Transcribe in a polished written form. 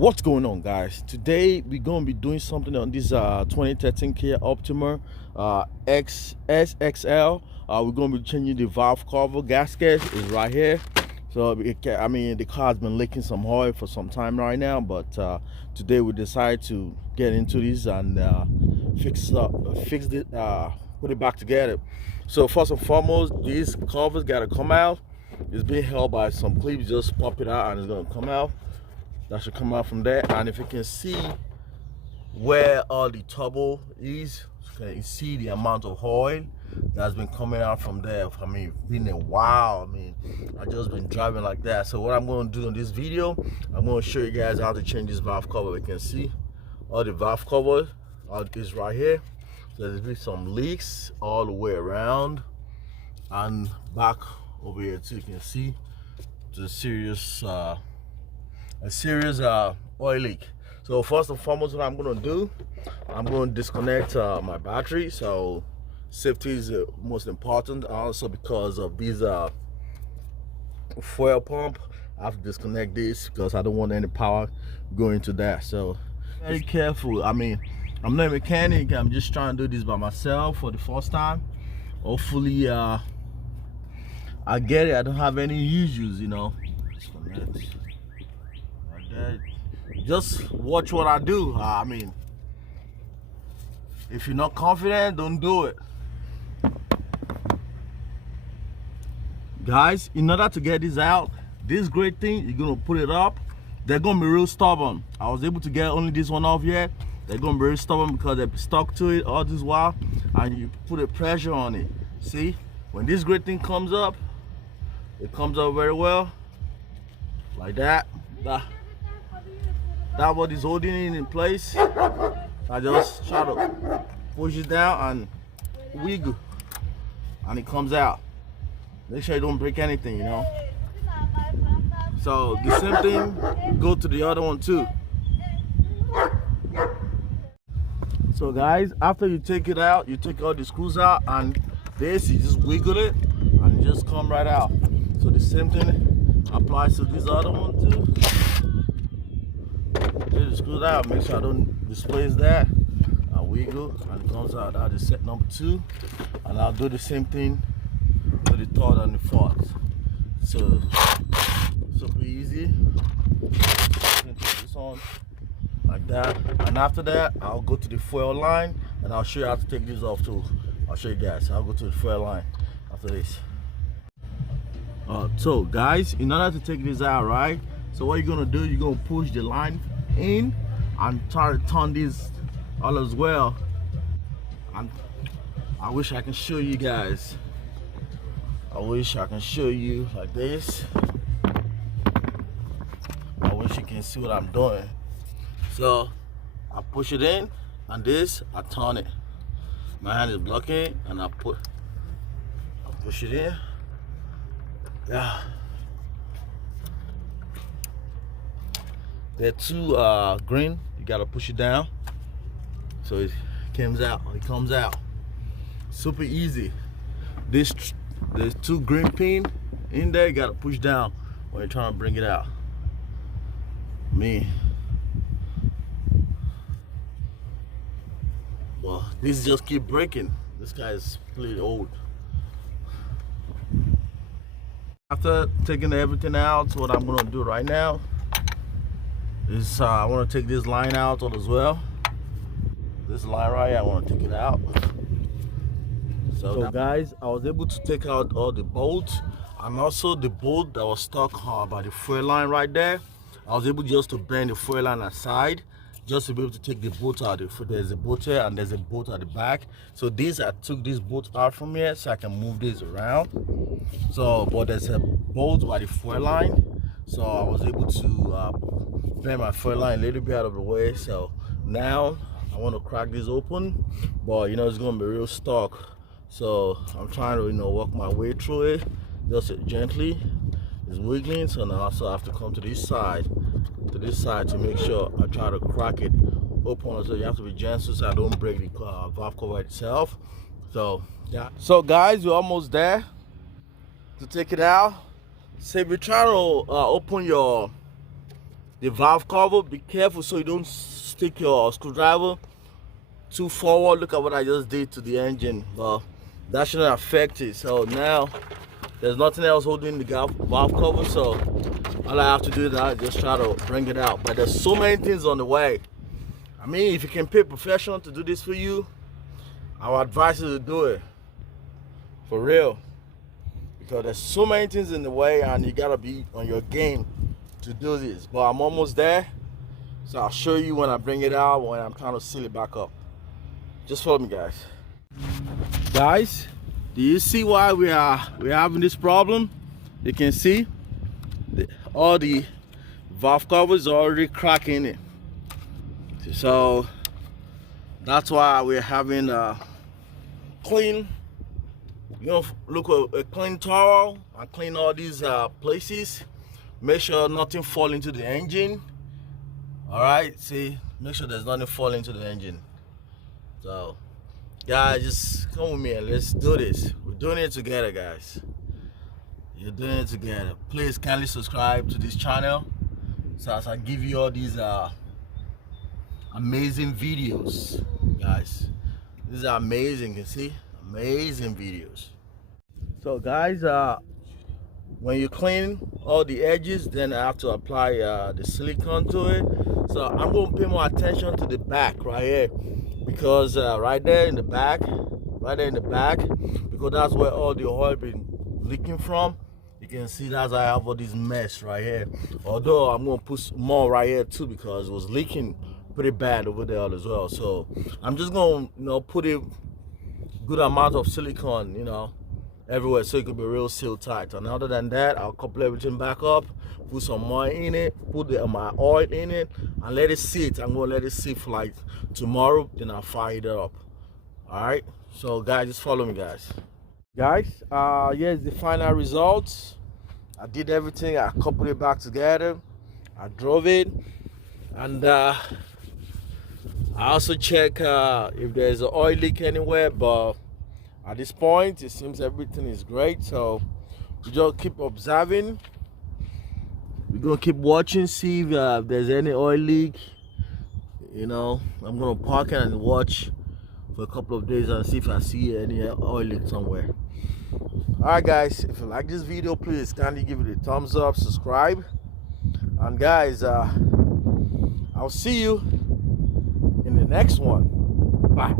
What's going on, guys? Today we're going to be doing something on this 2013 Kia Optima SXL. We're going to be changing the valve cover. Gasket is right here. So the car's been leaking some oil for some time right now, but today we decided to get into this and fix it, put it back together. So first and foremost, these covers got to come out. It's being held by some clips. Just pop it out and it's going to come out. That should come out from there. And if you can see where all the turbo is, you can see the amount of oil that's been coming out from there. I mean, it's been a while. I just been driving like that. So what I'm going to do in this video, I'm going to show you guys how to change this valve cover. You can see all the valve cover is right here. So there's been some leaks all the way around and back over here too. You can see the serious oil leak. So first and foremost, what I'm going to do, I'm going to disconnect my battery. So safety is most important. Also because of these fuel pump, I have to disconnect this because I don't want any power going to that. So very careful. I'm not a mechanic. I'm just trying to do this by myself for the first time. Hopefully I get it. I don't have any issues, Just watch what I do. If you're not confident, don't do it. Guys, in order to get this out, this great thing, you're gonna put it up. They're gonna be real stubborn. I was able to get only this one off yet. They're gonna be real stubborn because they're stuck to it all this while, and you put a pressure on it. See, when this great thing comes up, it comes up very well, like that. That what is holding it in place. I just try to push it down and wiggle, and it comes out. Make sure you don't break anything, So the same thing go to the other one too. So guys, after you take it out, you take all the screws out, and this you just wiggle it and it just come right out. So the same thing applies to this other one too. Just screw it out, make sure I don't displace that. I wiggle and it comes out. That is set number 2, and I'll do the same thing to the third and the fourth. So super easy. This on like that, and after that I'll go to the fuel line and I'll show you how to take this off too. I'll show you guys. I'll go to the fuel line after this. So guys, in order to take this out, right? So what you're gonna do, you're gonna push the line in and try to turn this all as well. And I wish I can show you guys. I wish I can show you like this. I wish you can see what I'm doing. So I push it in, and this I turn it. My hand is blocking it, and I push it in. Yeah. They're two green. You gotta push it down so it comes out. Super easy. There's 2 green pin in there. You gotta push down when you're trying to bring it out. Well, these just keep breaking. This guy is pretty old. After taking everything out, so what I'm gonna do right now is I want to take this line out as well. This line right here, I want to take it out. So guys, I was able to take out all the bolts, and also the bolt that was stuck by the fuel line right there. I was able just to bend the fuel line aside just to be able to take the bolt out. There's a bolt here and there's a bolt at the back. So I took this bolt out from here so I can move this around. So but there's a bolt by the fuel line, so I was able to bend my fuel line a little bit out of the way. So now I want to crack this open, but it's gonna be real stuck. So I'm trying to work my way through it just gently. It's wiggling, so now I also have to come to this side to make sure I try to crack it open. So you have to be gentle so I don't break the valve cover itself. So yeah. So guys, we're almost there to take it out. So if you're trying to open your the valve cover. Be careful so you don't stick your screwdriver too forward. Look at what I just did to the engine, but that shouldn't affect it. So now there's nothing else holding the valve cover, so all I have to do is I just try to bring it out. But there's so many things on the way. I mean, if you can pay a professional to do this for you, I would advise you to do it for real, because there's so many things in the way and you gotta be on your game to do this. But I'm almost there, so I'll show you when I bring it out, when I'm trying to seal it back up. Just follow me, guys. Guys, do you see why we're having this problem? You can see all the valve covers are already cracking it. So that's why we're having clean, look with a clean towel and clean all these places. Make sure nothing fall into the engine. All right, see, make sure there's nothing fall into the engine. So guys, just come with me and let's do this. We're doing it together, guys. You're doing it together. Please kindly subscribe to this channel so as I give you all these amazing videos, guys. These are amazing, you see, amazing videos. So guys, when you clean all the edges, then I have to apply the silicone to it. So I'm going to pay more attention to the back right here, because right there in the back, because that's where all the oil been leaking from. You can see that's why I have all this mess right here. Although I'm going to put more right here too, because it was leaking pretty bad over there as well. So I'm just going to put a good amount of silicone, everywhere, so it could be real seal tight. And other than that, I'll couple everything back up, put some more in it, put my oil in it, and let it sit. I'm going to let it sit for like tomorrow, then I'll fire it up. All right, so guys, just follow me, guys. Here's the final results. I did everything. I coupled it back together. I drove it, and I also check if there's an oil leak anywhere. But at this point, it seems everything is great. So we just keep observing. We're gonna keep watching, see if there's any oil leak. I'm gonna park it and watch for a couple of days and see if I see any oil leak somewhere. Alright guys, if you like this video, please kindly give it a thumbs up, subscribe, and guys, I'll see you in the next one. Bye.